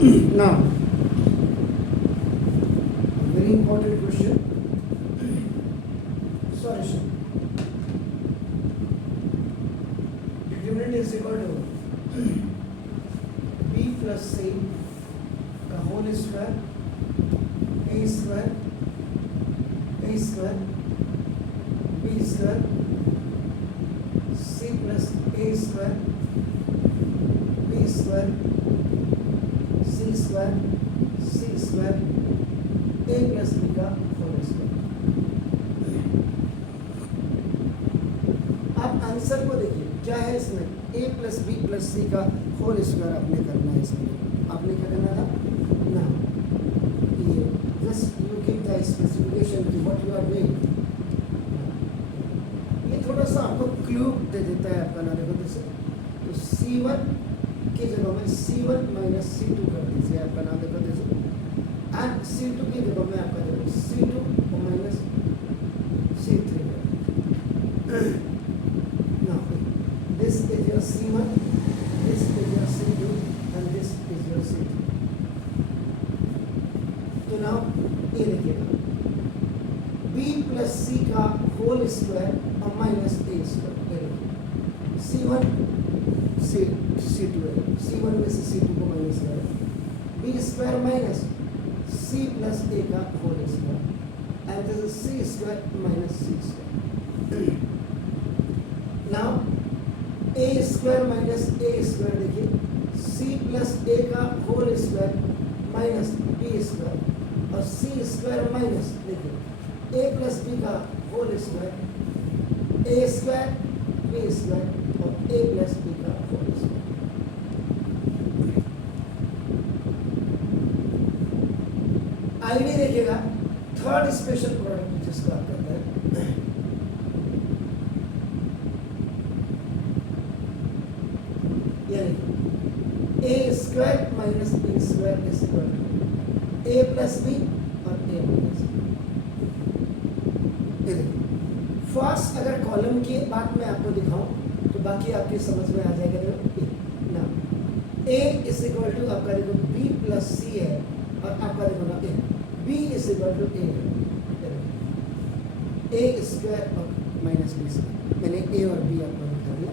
Now, very important question. Solution. Determinant is equal to b plus c the whole square, a square, b square, c plus a square, b square, c square, a plus b का whole square. आप answer को देखिए क्या है इसमें, a plus B plus C का whole square आपने करना है. इसमें आपने क्या करना था ना, ये just you give the specification की व्हाट यू आर डूइंग. ये थोड़ा सा आपको क्लू दे देता है आपका ना. देखो जैसे तो c1 की जगह में c1 माइनस c2 कर दीजिए आपका नाम. देखो जैसे एंड c2 की जगह में आपका देखो c2 माइनस c3 कर. now this is your c1, this is your c2 and this is your c3. तो now ये देखिएगा b प्लस c का होल स्क्वायर और माइनस a स्क्वायर. c1 से c2 है, c1 में से c2 को माइनस करें, b square minus c plus a का whole square and this is c square minus c square. Now a square minus a square देखिए c plus a का whole square minus b square और c square minus देखिए a plus b का whole square a square b square और a plus b का whole square. ID देखिएगा third special product जिसको आप कहते हैं यानी a square minus b square is equal to a plus b और a माइनस b. फर्स्ट अगर कॉलम की बात मैं आपको दिखाऊं तो बाकी आपकी समझ में आ जाएगा. देखो ना a इज इक्वल टू आपका देखो b प्लस c है और आपका देखो ना a b is equal to a square और माइनस b स्क्वायर. मैंने a और b आपको बता दिया.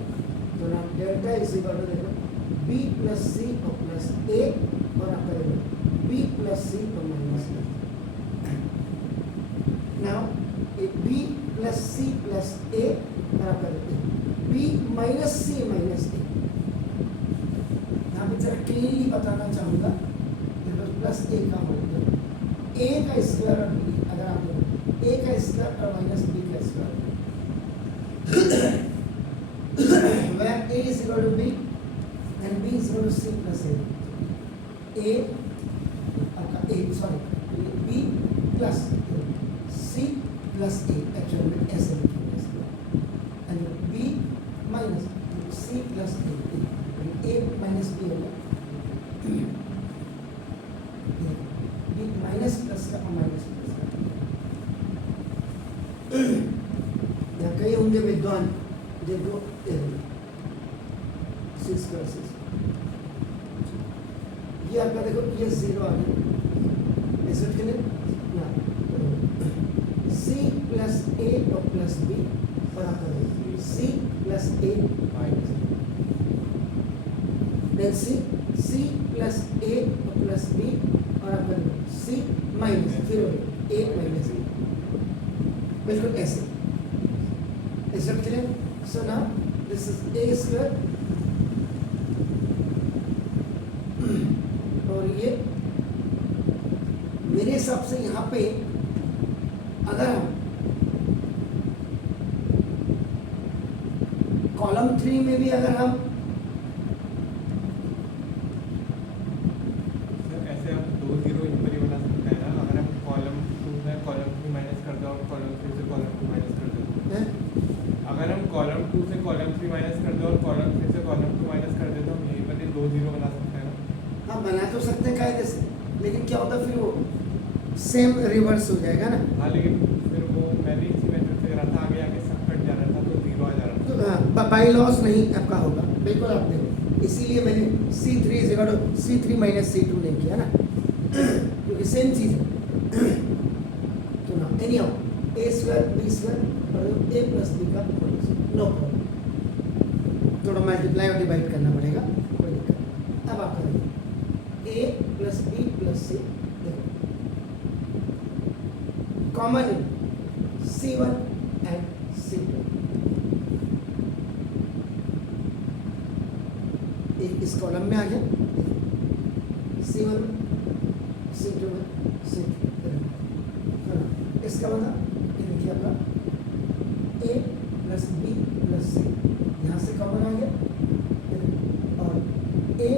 तो ना डेल्टा इज इक्वल टू देखो b प्लस c और प्लस a और आपका देखो b प्लस c और minus a. Now b plus c plus a और आपका देखो b minus c minus a. यहाँ पे जरा क्लियरली बताना चाहूँगा प्लस a का होल a का स्क्वायर और b अगर आप देखो a का स्क्वायर और माइनस b का square where a is equal to b and b is equal to c plus a आपका a sorry b plus c plus a actually में ऐसे लिखेंगे इसको and b minus c plus a minus b होगा b minus plus का minus plus का. या कई होंगे विद्वान देखो सिक्स कर सिक्स ये आपका देखो ये जीरो आ गया ऐसे के लिए c प्लस a और प्लस b और आपका c plus a minus then c plus a और प्लस b और आपका c माइनस फिर a माइनस b बिल्कुल ऐसे ऐसे clear. So now this is a square और ये मेरे हिसाब से यहाँ पे अगर हम कॉलम 3 में भी अगर हम ऐसे हम 2 0 ऊपर ही बना सकते हैं ना. अगर हम कॉलम 2 में कॉलम 2 माइनस कर दो और कॉलम 3 से कॉलम 2 माइनस कर दो. अगर हम कॉलम 2 से कॉलम 3 माइनस कर दो और कॉलम 3 से कॉलम 2 माइनस कर दे तो हम यहीं पर 2 0 बना सकते हैं ना. हाँ बना तो सकते हैं कायदे से, लेकिन क्या होता फिर वो सेम रिवर्स हो जाएगा ना. हाँ लेकिन फिर वो मैं भी इसी मेथड से रहा था, आगे आगे सब कट जा रहा था तो 0 आ जा रहा था. तो बाई लॉस नहीं आपका होगा. बिल्कुल आप देखो इसीलिए मैंने C3 माइनस C2 नहीं किया ना, क्योंकि सेम चीज़ है। तो ना any how A square B square और A प्लस B का नो प्रॉब्लम, थोड़ा मल्टीप्लाई और डिवाइड करना पड़ेगा, कोई दिक्कत नहीं। अब आप करेंगे A plus B plus C, common C1 and C2, एक इस कॉलम में आ गया C1 C2 में C3, इसका मतलब ये देखिए आपका A plus B plus C यहाँ से कॉमन आ गया, और A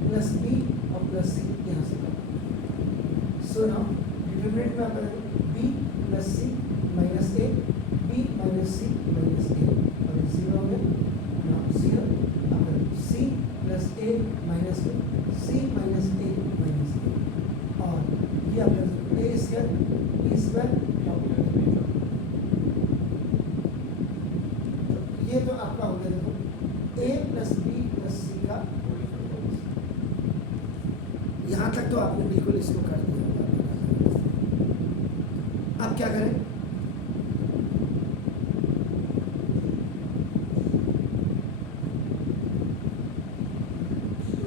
प्लस B और प्लस C यहाँ से कॉमन। सो नाउ डिटरमिनेंट में आपका B plus C minus A, B minus C minus A, और जीरो हो गया। नाउ जीरो आपका C plus A minus B, C minus A minus A, और ये आपका A स्क्वायर B स्क्वायर, ये तो आपका हो गया देखो A plus B plus C का, यहाँ तक तो आपने बिल्कुल इसको कर दिया। अब क्या करें,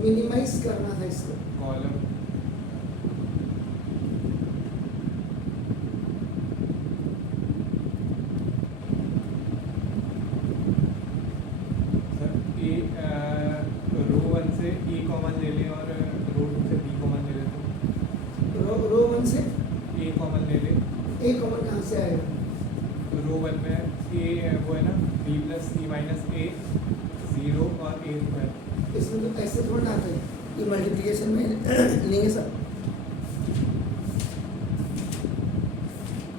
मिनिमाइज करना था इसको, कॉलम रो 1 से E कॉमन ले लें और रो 2 से B कॉमन ले लें, तो रो 1 से A कॉमन ले लें। A कॉमन कहाँ से आएगा? रो 1 में A वो है ना B plus C minus A, 0 और A स्क्वायर। इसमें तो ऐसे थोड़ा ना आता है, ये मल्टीप्लिकेशन में लेंगे सब,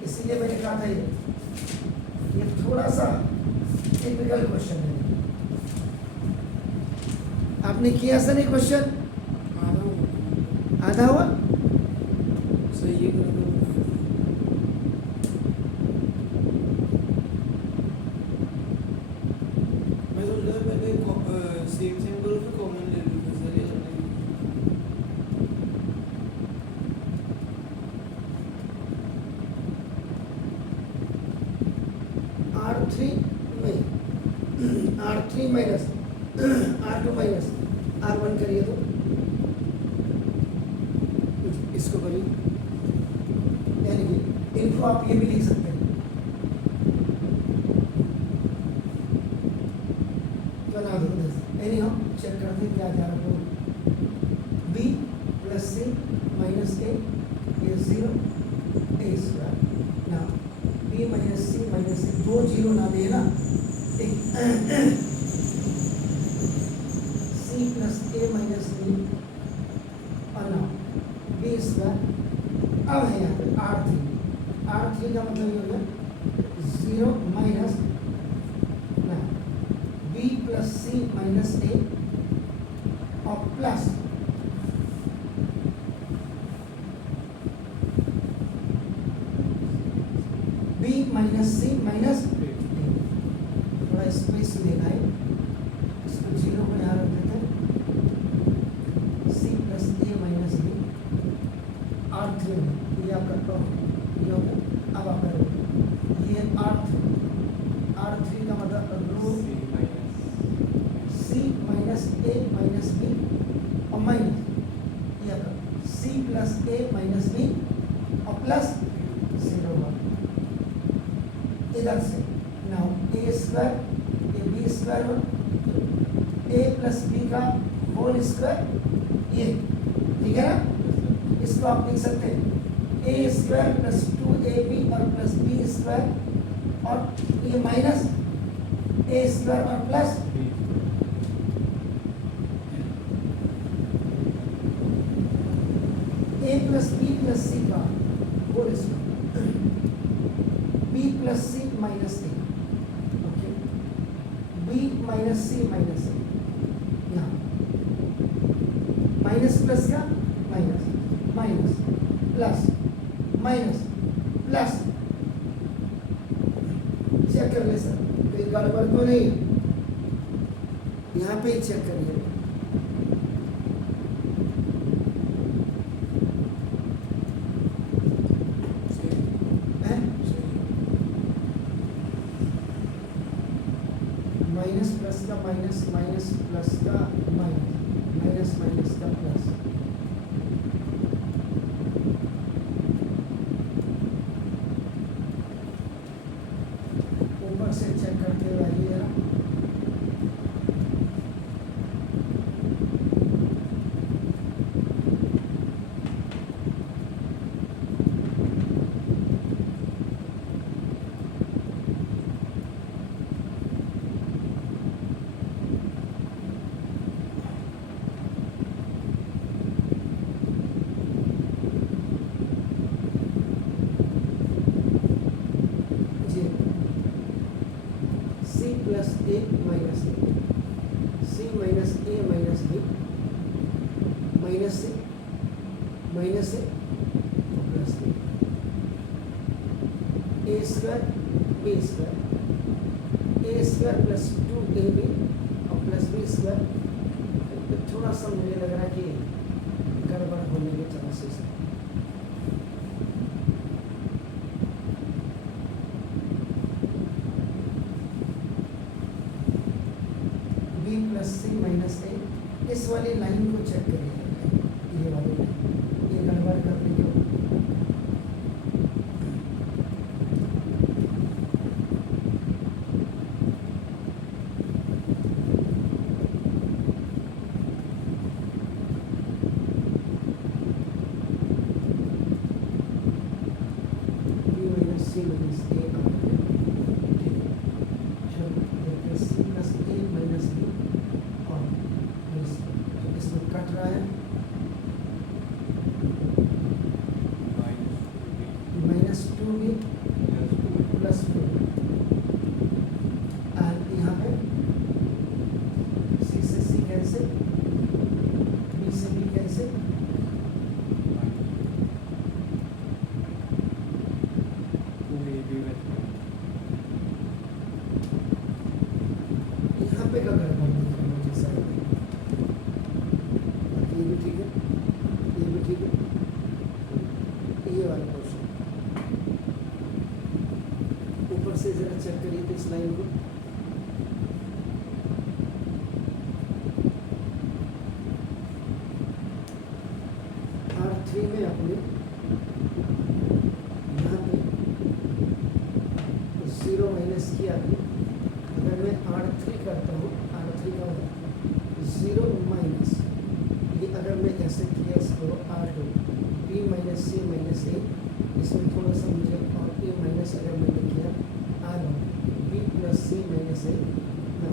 इसीलिए मैंने कहा था ये थोड़ा सा टिपिकल क्वेश्चन है। आपने किया सर ये क्वेश्चन? आधा हुआ? सही है। मैं सोच रहा था पहले सेम करो फिर कॉमन ले लूँ, सर ये R3 में R3 minus R2 minus R1 करिए तो इसको करिए, यानी कि इनको आप ये भी लिख सकते हैं, बना दो। एनी हम चेक करते हैं क्या जा रहा है। B plus C minus A, ये 0 A स्क्वायर, ना B minus C minus A, 2 0 ना दे ना, C plus A minus B, और ना B स्क्वायर। अब है यहाँ पे R3 का मतलब ये हो गया 0 माइनस ना B plus C minus A और plus B minus C minus A, थोड़ा स्पेस लेना है, इसको 0 को यहाँ रख देते हैं, C plus A minus B, R3 में ये आपका टॉप ये हो गया। अब आप ये R3 का मतलब रो C minus A minus B और माइनस ये आपका C plus A minus B और प्लस 0 इधर से। नाउ A स्क्वायर ये B स्क्वायर हो, A प्लस B का होल स्क्वायर, ये ठीक है ना, इसको आप लिख सकते हैं A स्क्वायर प्लस 2AB और प्लस B स्क्वायर, और ये माइनस A स्क्वायर और plus A plus B plus C का whole square, B plus C minus A, okay, B minus C minus A, यहाँ माइनस प्लस का minus minus plus minus plus, check कर ले sir कोई गड़बड़ तो नहीं, यहाँ पे चेक करिए प्लस का माइनस, माइनस प्लस का माइनस, माइनस माइनस का प्लस। ऊपर से चेक करते हुए आइए जरा। जी सी प्लस ए माइनस ए, सी माइनस ए माइनस बी, माइनस से प्लस बी, ए स्क्वायर बी स्क्वायर, ए स्क्वायर प्लस 2ab और प्लस बी स्क्वायर। तो थोड़ा सा मुझे लग रहा है कि गड़बड़ होने के चांसेस हैं। बी प्लस सी माइनस ए, इस वाली लाइन को चेक करिए, ये वाली लाइन, ये गड़बड़ करने क्यों? बी माइनस सी माइनस ए आ गया, ठीक है। चलो देखते हैं सी प्लस ए माइनस बी और प्लस, तो इसमें कट रहा है माइनस 2b प्लस 2, और यहाँ पे सी से सी कैंसिल, बी से बी कैंसिल, यहाँ पे का गड़बड़ दिख रहा है मुझे साइड में। बाकी ये भी ठीक है, ये भी ठीक है, ये वाला पोर्शन ऊपर से जरा चेक करिए तो इस लाइन को। R3 में अपने यहाँ पे 0 माइनस किया था। अगर मैं R3 करता हूँ, R3 का मतलब 0 माइनस, ये अगर मैं ऐसे किया इसको R2, B minus C minus A, इसमें थोड़ा सा मुझे और A माइनस अगर मैंने किया R1, B plus C minus A, ना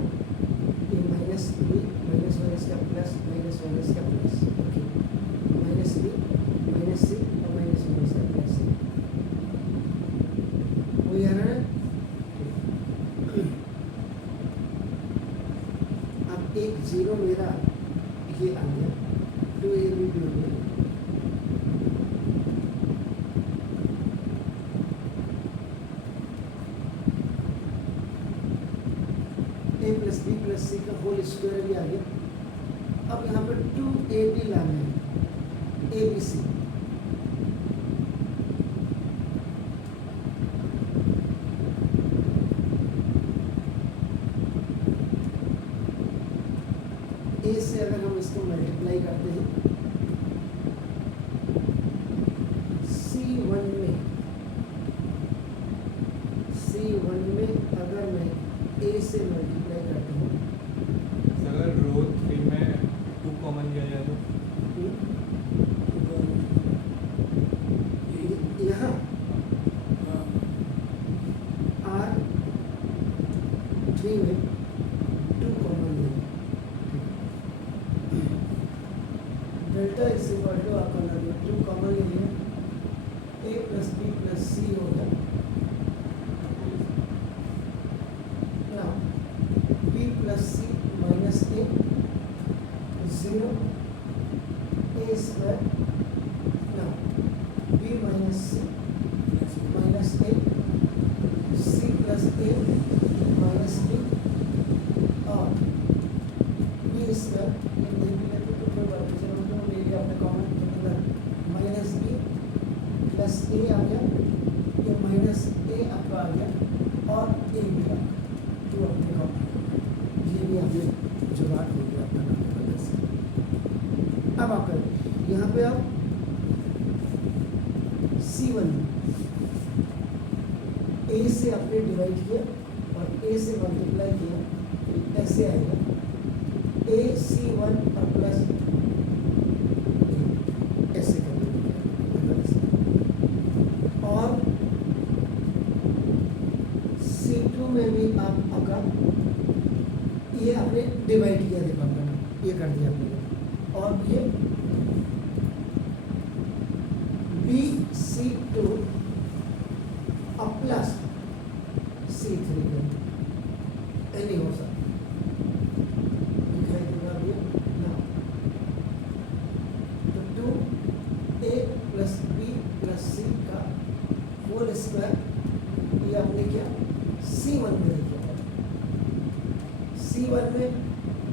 A minus B minus minus का प्लस, माइनस माइनस का plus, okay, minus B minus C और माइनस माइनस का प्लस, वो यार है। अब एक 0 मेरा ये आ गया, 2ab भी हो गया, a plus B plus C का होल स्क्वायर भी आ गया। अब यहाँ पर 2ab लाना है, ABC, ए से अगर हम इसको मल्टीप्लाई करते हैं C1 में, C1 में अगर मैं A से मल्टीप्लाई करता हूँ, अगर रो 3 में 2 कॉमन लिया जाए तो यहाँ R3 में 2 कॉमन लेंगे, डेल्टा इज इक्वल टू आपका नंबर 2 कॉमन ले लिया, A plus B plus C हो गया, ना B plus C minus A 0, A square, ना B minus C minus A, C plus A minus B और B स्क्वायर, ये नहीं भी लेते तो कोई बात नहीं, चलो तो ले लिया आपने कॉमन, तो अंदर माइनस B प्लस A आ गया, ये माइनस A आपका आ गया और A भी आ गया, तो अपने कॉमन ये भी ये जुगाड़ हो गया आपका नाम की वजह से। अब आप करें यहाँ पे आप C1 A से आपने डिवाइड किया और A से मल्टीप्लाई किया तो ऐसे आएगा AC1 और प्लस ऐसे करेंगे और C2 में भी आप आपका ये आपने डिवाइड किया, देखो आपने ये कर दिया आपने, और ये BC2 और प्लस C3 एनी हो सकता दिखाई देगा अभी ना, तो 2A plus B plus C का होल स्क्वायर ये आपने क्या C1 में लिखा, C1 में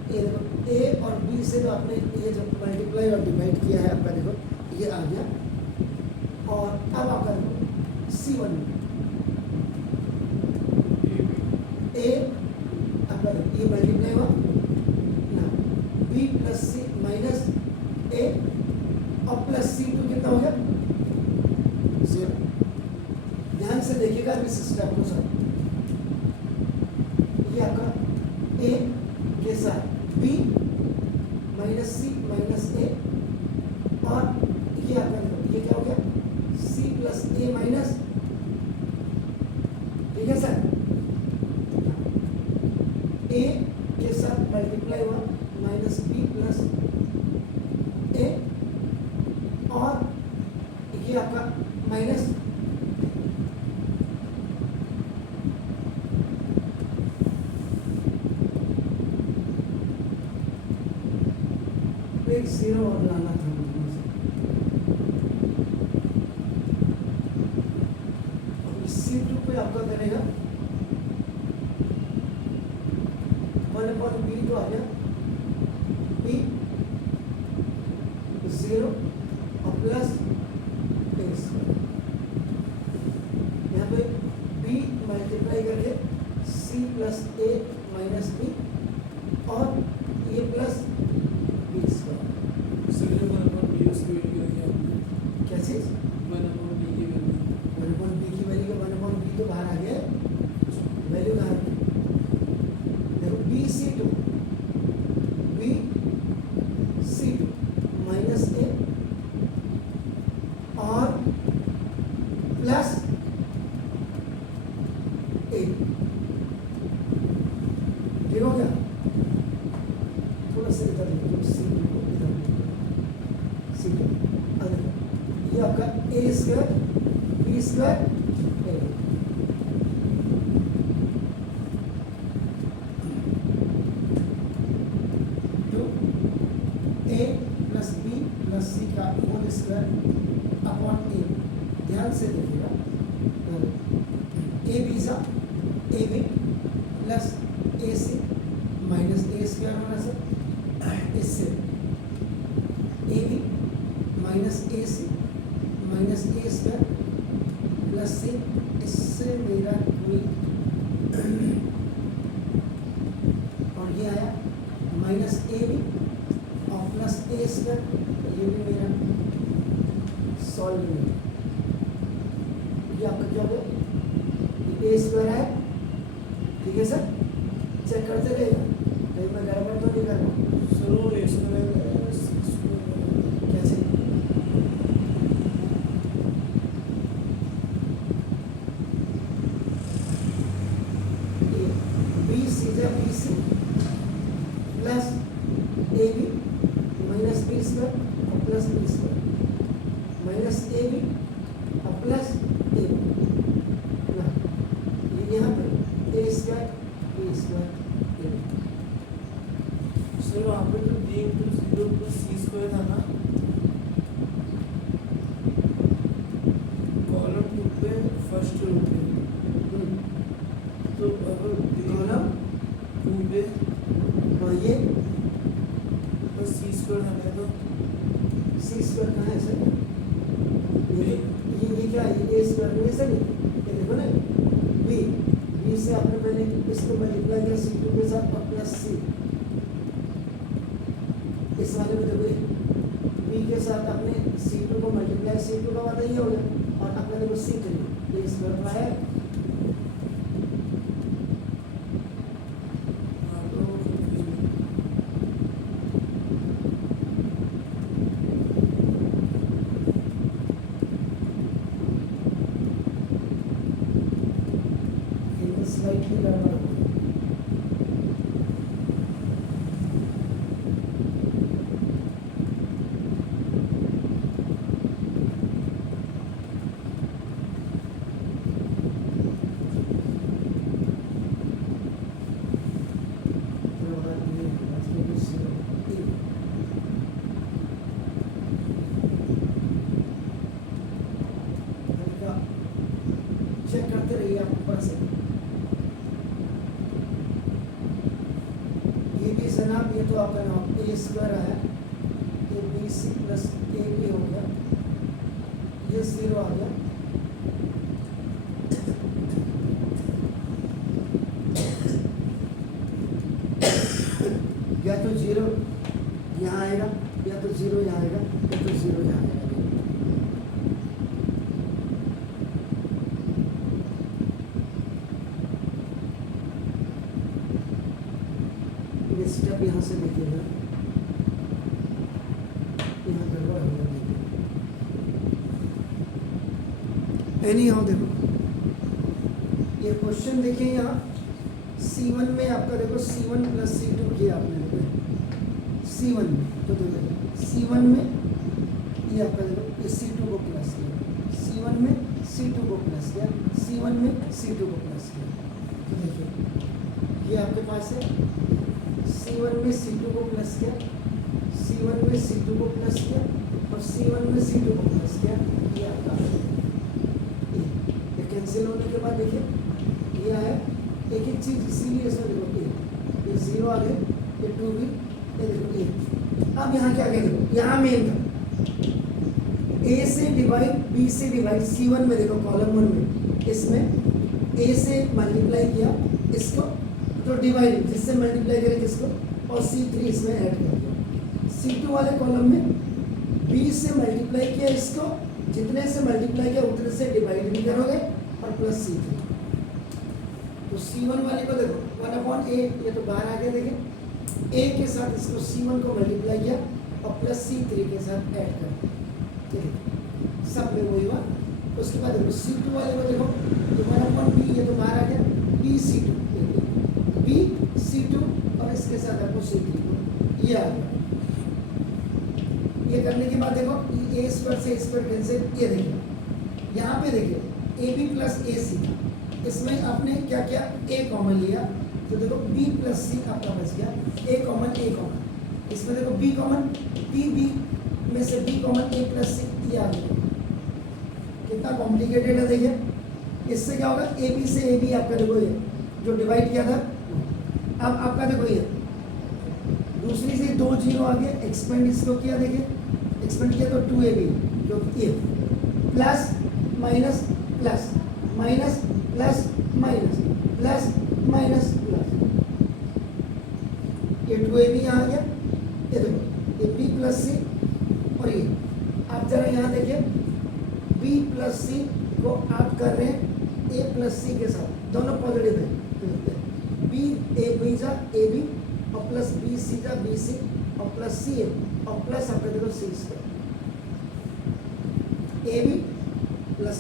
A और B से जो आपने ये जो मल्टीप्लाई और डिवाइड किया है आपका देखो ये आ गया, और अब आपका देखो C1 में A आपका ये मल्टीप्लाई हुआ ना, B plus C minus A और प्लस C2 कितना हो गया 0। ध्यान से देखिएगा अभी सिस्टम को सर, ये आपका A के साथ B minus C minus A और ये आपका ये क्या हो गया C प्लस A माइनस, ठीक है सर, A के साथ मल्टीप्लाई हुआ माइनस B प्लस A और ये आपका माइनस एक 0 और लाना था C2 पे आपका करेगा 1/B तो आ गया B 0 और प्लस यहाँ पे B मल्टीप्लाई करके C plus A minus B और ये प्लस B स्क्वायर, क्या चीज़ 1/B की वैल्यू का 1/B तो बाहर आ गया, वैल्यू कहाँ है देखो BC2 माइनस A और प्लस A, ठीक हो गया, थोड़ा सा इधर देखो C2 को इधर C2 ये आपका A square B square A, A plus B plus C का होल स्क्वायर अपॉन A, ध्यान से देखिएगा A B सा AB plus AC minus A square होना सर, इससे AB minus AC minus A square plus C, इससे मेरा कोई और ये आया माइनस AB और प्लस A स्क्वायर, ये भी मेरा सॉल्व नहीं, ये आपका क्या हो गया A स्क्वायर है, ठीक है सर, चेक करते रहेगा कहीं मैं गड़बड़ तो नहीं कर रहा हूँ, कैसे BC plus AB minus B square और plus B square minus AB और प्लस AB ना, यहाँ पर A square B square sir वहाँ पे तो B into 0 plus C square था ना, कॉलम 2 पे फर्स्ट रो पे, तो अगर कॉलम 2 पे ये बस C स्क्वायर था तो C स्क्वायर कहाँ है सर, ये क्या है A स्क्वायर में सर, ये देखो ना B से आपने पहले इसको मल्टीप्लाई किया C2 के साथ और प्लस C वाले में देखो बी के साथ अपने C2 को मल्टीप्लाई C2 का वादा ये हो गया और अपने देखो C3 ये स्क्वायर का है हाँ तो confusion। ये स्लाइटली गड़बड़ हो गया। चेक करते रहिए आप ऊपर से ये भी जनाब ये तो आपका नाम ए स्क्वायर है ये B C plus A B हो गया ये 0 आ गया या तो 0 यहाँ आएगा या तो 0 यहाँ आएगा या तो 0 यहाँ आएगा ये स्टेप यहाँ से देखिएगा यहाँ गड़बड़ हो गया एनी हाउ देखो ये क्वेश्चन देखिए यहाँ C1 में आपका देखो C1 प्लस C2 किया आपने देखो C1 में तो देखो C1 में ये आपका देखो ये C2 को प्लस किया C1 में C2 को प्लस किया C1 में C2 को प्लस किया तो देखिए ये आपके पास है C1 में C2 को प्लस किया C1 में C2 को प्लस किया और C1 में C2 को प्लस किया ये आपका ये कैंसिल होने के बाद देखिए ये है एक ही चीज इसीलिए इसमें देखो ये 0 आ गए ये 2 भी ये देखो ये अब यहाँ क्या क्या देखो यहाँ मेन था A से डिवाइड B से डिवाइड C1 में देखो कॉलम 1 में इसमें A से मल्टीप्लाई किया इसको तो डिवाइड जिससे मल्टीप्लाई करें किसको और C3 इसमें ऐड कर दिया C2 वाले कॉलम में B से मल्टीप्लाई किया इसको जितने से मल्टीप्लाई किया उतने से डिवाइड भी करोगे और प्लस C3 तो C1 वाले को देखो 1/a ये तो बाहर आ गया देखिए A के साथ इसको C1 को मल्टीप्लाई किया और प्लस C3 के साथ ऐड कर दिया ठीक है सब में वही हुआ उसके बाद देखो C2 वाले को देखो तो 1/b ये तो बाहर आ गया B C2 और इसके साथ आपको C3 ये आ गया ये करने के बाद देखो A स्क्वायर से स्क्वायर कैंसिल ये देखिए यहाँ पे देखिए AB प्लस AC इसमें आपने क्या किया A कॉमन लिया तो देखो B प्लस C आपका बच गया A कॉमन इसमें देखो B कॉमन B में से B common A plus C ये आ गया कितना कॉम्प्लिकेटेड है देखिए इससे क्या होगा AB से AB आपका देखो ये जो डिवाइड किया था अब आपका देखो ये दूसरी से 2 0 आ गए एक्सपेंड इसको किया देखिए एक्सपेंड किया तो 2AB जो ये plus minus plus minus plus minus plus minus plus ये 2AB यहाँ आ गया ये देखो ये B प्लस C और ये आप जरा यहाँ देखिए B प्लस C को आप कर रहे हैं A प्लस C के साथ दोनों पॉजिटिव है B A B जा AB और प्लस B C जा BC और प्लस C और प्लस आपका देखो C स्क्वायर AB प्लस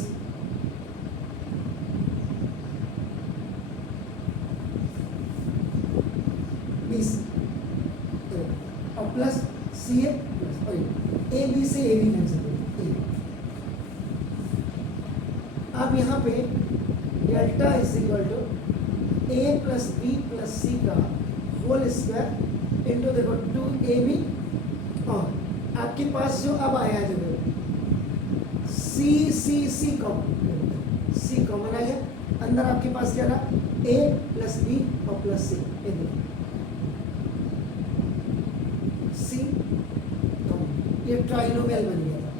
और प्लस सी ए प्लस और ए बी से ए बी कैंसिल करें अब यहाँ पे delta is equal to A plus B plus C का होल स्क्वायर इंटू देखो 2AB और आपके पास जो अब आया है देखो सी कॉमन आ गया अंदर आपके पास क्या रहा A प्लस बी और प्लस C C कॉमन ये ट्राइनोमियल बन गया था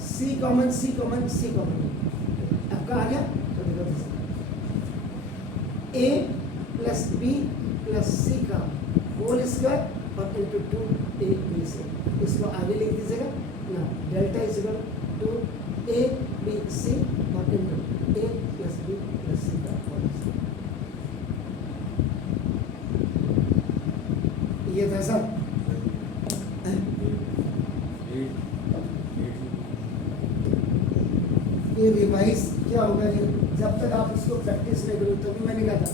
C कॉमन अब कहा गया तो देखो A plus B plus C का होल स्क्वायर और into two A B C. इसको आगे लिख दीजिएगा ना, delta is equal to A B C और into A plus B plus C का होल स्क्वायर। ये था सब। ये रिवाइज क्या होगा, ये जब तक आप इसको प्रैक्टिस नहीं करोगे, तभी मैंने कहा था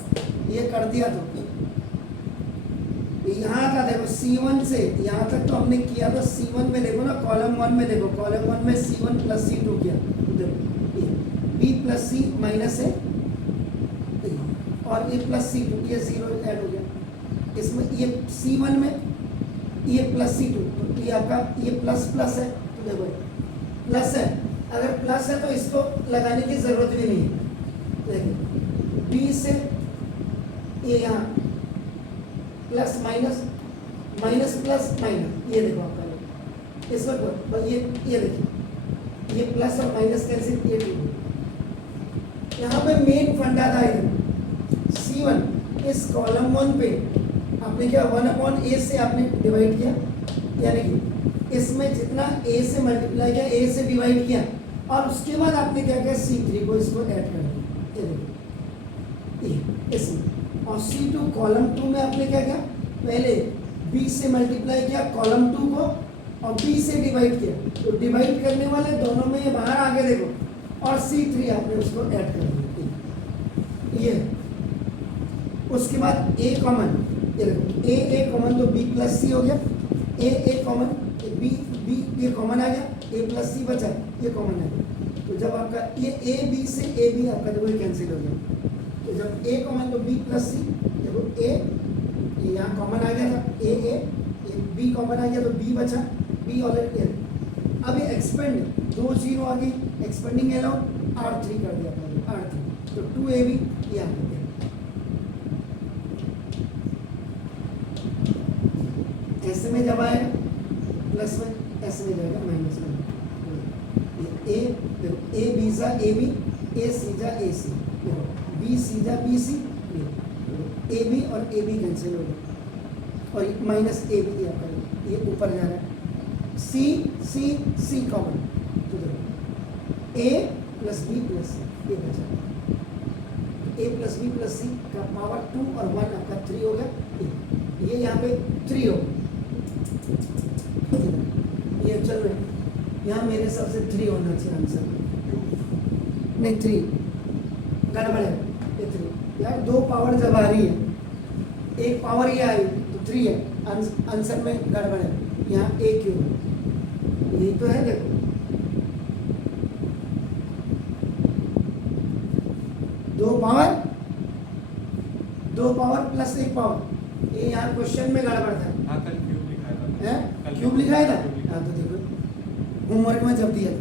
ये कर दिया तो यहाँ का देखो C1 से यहाँ तक तो हमने किया था। C1 में देखो ना, कॉलम 1 में देखो, कॉलम 1 में C1 प्लस C2 किया, देखो B प्लस C माइनस है और A प्लस C2, ये 0 ऐड हो गया इसमें। ये C1 में ये प्लस C2, तो ये आपका ये प्लस प्लस है, तो देखो प्लस है, अगर प्लस है तो इसको लगाने की ज़रूरत भी नहीं है। देखो B से ये यहाँ plus minus minus plus minus, ये देखो आपका इसमें ये देखिए, ये प्लस और माइनस कैंसिल, ये टू। यहाँ पे मेन फंडा था इधर C1 इस कॉलम 1 पे आपने क्या 1/a से आपने डिवाइड किया, यानी कि इसमें जितना a से मल्टीप्लाई किया, a से डिवाइड किया, और उसके बाद आपने क्या किया C3 को इसको ऐड कर दिया, ये देखो इसमें। और C2 कॉलम 2 में आपने क्या किया, पहले B से मल्टीप्लाई किया कॉलम 2 को और B से डिवाइड किया, तो डिवाइड करने वाले दोनों में ये बाहर आगे देखो, और C3 आपने उसको ऐड कर दिया, ये। उसके बाद A कॉमन, ये देखो A कॉमन तो B प्लस C हो गया, A कॉमन, B ये कॉमन आ गया, A प्लस C बचा, ये कॉमन आ गया। तो जब आपका ये A B से A B आपका देखो ये कैंसिल हो गया, तो जब A कॉमन तो B प्लस C, देखो A ये यहाँ कॉमन आ गया था, A B कॉमन आ गया तो B बचा, B ऑलरेडी। अब ये एक्सपेंड, दो जीरो आ गई, एक्सपेंडिंग अलाउड R3 कर दिया आपने, R3 तो 2AB ये आ गया। ऐसे में जब आएगा प्लस में, ऐसे में जाएगा माइनस में। ए देखो A B जा AB, A C जा AC, देखो B C जा BC, AB और AB कैंसिल हो गया और माइनस AB आपका ये ऊपर जा रहा है। C कॉमन, तो देखो A plus B plus C ये बचा, A plus B plus C का पावर 2 और 1 आपका 3 हो गया, ये यहाँ पे 3 हो, ये चल रहे यहाँ मेरे हिसाब से 3 होना चाहिए आंसर, नहीं 3 गड़बड़ है, ये 3 यार, 2 पावर जब आ रही है, एक पावर ये आई तो 3 है, आंसर में गड़बड़ है, यहाँ A क्यों है, यही तो है। देखो दो पावर प्लस 1 पावर, ये यहाँ क्वेश्चन में गड़बड़ था। हाँ कल क्यूब लिखाया था, क्यूब लिखाया था, हाँ तो देखो होमवर्क में जब दिया था,